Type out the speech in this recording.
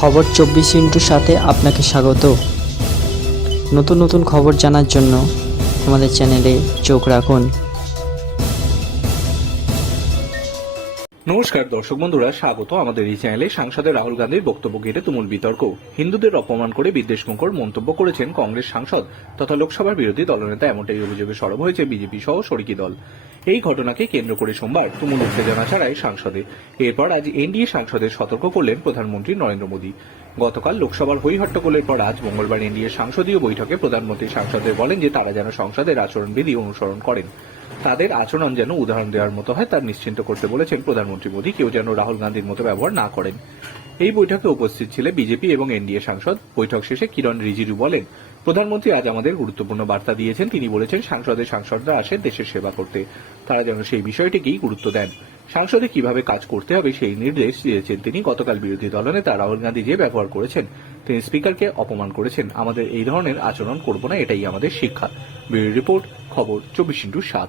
খবর চব্বিশ ইন্টুর সাথে আপনাকে স্বাগত। নতুন নতুন খবর জানার জন্য আমাদের চ্যানেলে চোখ রাখুন। নমস্কার, দর্শক বন্ধুরা, স্বাগত আমাদের এই চ্যানেলে। সাংসদের রাহুল গান্ধীর বক্তব্য ঘিরে তুমুল বিতর্ক। হিন্দুদের অপমান করে বিদ্বেষমুখর মন্তব্য করেছেন কংগ্রেস সাংসদ তথা লোকসভার বিরোধী দলনেতা। এমনটাই অভিযোগে সরব হয়েছে বিজেপি সহ শরিকি দল। এই ঘটনাকে কেন্দ্র করে সোমবার তুমুল উত্তেজনা ছাড়ায় সাংসদে। এরপর আজ এনডিএ সাংসদের সতর্ক করলেন প্রধানমন্ত্রী নরেন্দ্র মোদী। গতকাল লোকসভার হইহট্টগোলের পর আজ মঙ্গলবার এনডিএ সাংসদীয় বৈঠকে প্রধানমন্ত্রী সাংসদদের বলেন যে তারা যেন সংসদের আচরণবিধি অনুসরণ করেন। তাদের আচরণ যেন উদাহরণ দেওয়ার মতো হয় তার নিশ্চিন্ত করতে বলেছেন প্রধানমন্ত্রী মোদী। কেউ যেন রাহুল গান্ধীর মতো ব্যবহার না করেন। এই বৈঠকে উপস্থিত ছিলেন বিজেপি এবং এনডিএ সাংসদ। বৈঠক শেষে কিরণ রিজিজু বলেন, প্রধানমন্ত্রী আজ আমাদের গুরুত্বপূর্ণ বার্তা দিয়েছেন। তিনি বলেছেন সাংসদের সাংসদরা আসেন দেশের সেবা করতে। তারা যেন সেই বিষয়টিকেই গুরুত্ব দেন। সাংসদে কীভাবে কাজ করতে হবে সেই নির্দেশ দিয়েছেন তিনি। গতকাল বিরোধী দলনে দলনেতা রাহুল গান্ধী যে ব্যবহার করেছেন, তিনি স্পিকারকে অপমান করেছেন। আমাদের এই ধরনের আচরণ করব না, এটাই আমাদের শিক্ষা। ব্যুরো রিপোর্ট, খবর চব্বিশ ইন্টু সাত।